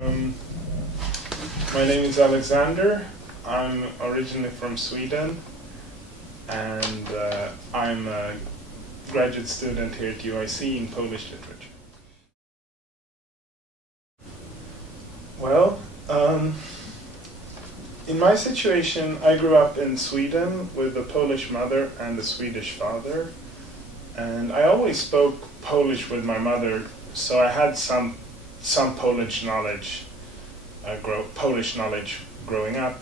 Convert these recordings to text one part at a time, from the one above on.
Um, my name is Alexander. I'm originally from Sweden, and I'm a graduate student here at UIC in Polish literature. Well, in my situation, I grew up in Sweden with a Polish mother and a Swedish father, and I always spoke Polish with my mother, so I had some Polish knowledge, Polish knowledge growing up.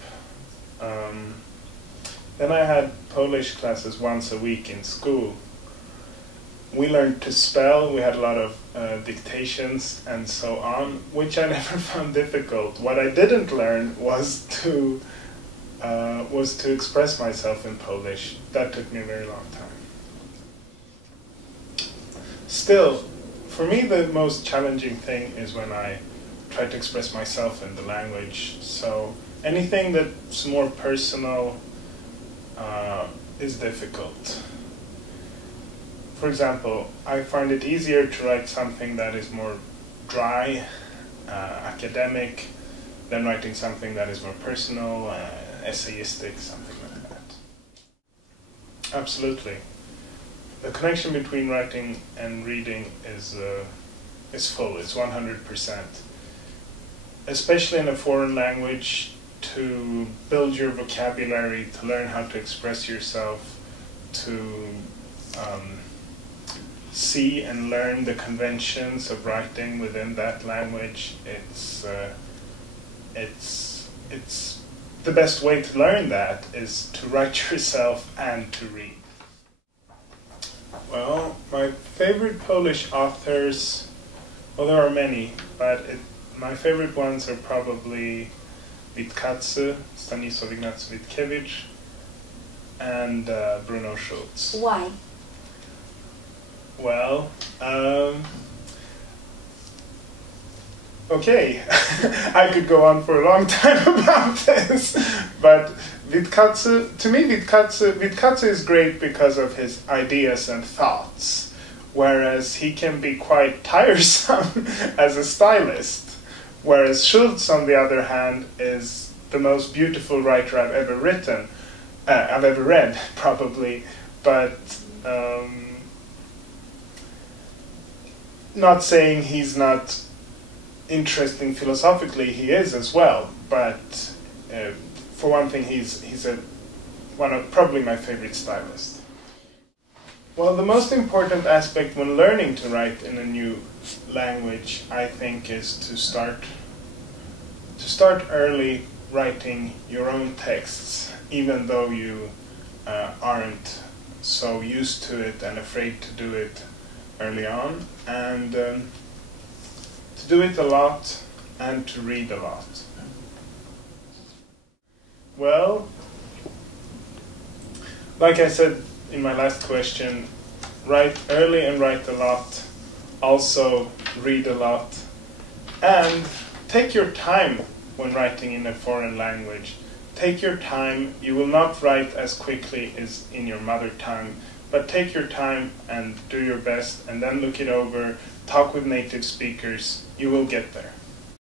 Then I had Polish classes once a week in school. We learned to spell, we had a lot of dictations and so on, which I never found difficult. What I didn't learn was to express myself in Polish. That took me a very long time. Still, for me the most challenging thing is when I try to express myself in the language. So anything that's more personal is difficult. For example, I find it easier to write something that is more dry, academic, than writing something that is more personal, essayistic, something like that. Absolutely. The connection between writing and reading is full, it's 100%. Especially in a foreign language, to build your vocabulary, to learn how to express yourself, to see and learn the conventions of writing within that language. It's the best way to learn that is to write yourself and to read. Well, my favorite Polish authors, well, there are many, but my favorite ones are probably Witkacy, Stanisław Ignacy Witkiewicz, and Bruno Schulz. Why? Well, okay, I could go on for a long time about this, but Witkacy, to me Witkacy is great because of his ideas and thoughts, whereas he can be quite tiresome as a stylist. Whereas Schulz, on the other hand, is the most beautiful writer I've ever read, probably, but not saying he's not interesting philosophically, he is as well, but for one thing, he's probably my favorite stylist. Well, the most important aspect when learning to write in a new language, I think, is to start early writing your own texts, even though you aren't so used to it and afraid to do it early on, and to do it a lot and to read a lot. Well, like I said in my last question, write early and write a lot, also read a lot, and take your time when writing in a foreign language. Take your time. You will not write as quickly as in your mother tongue, but take your time and do your best, and then look it over, talk with native speakers. You will get there.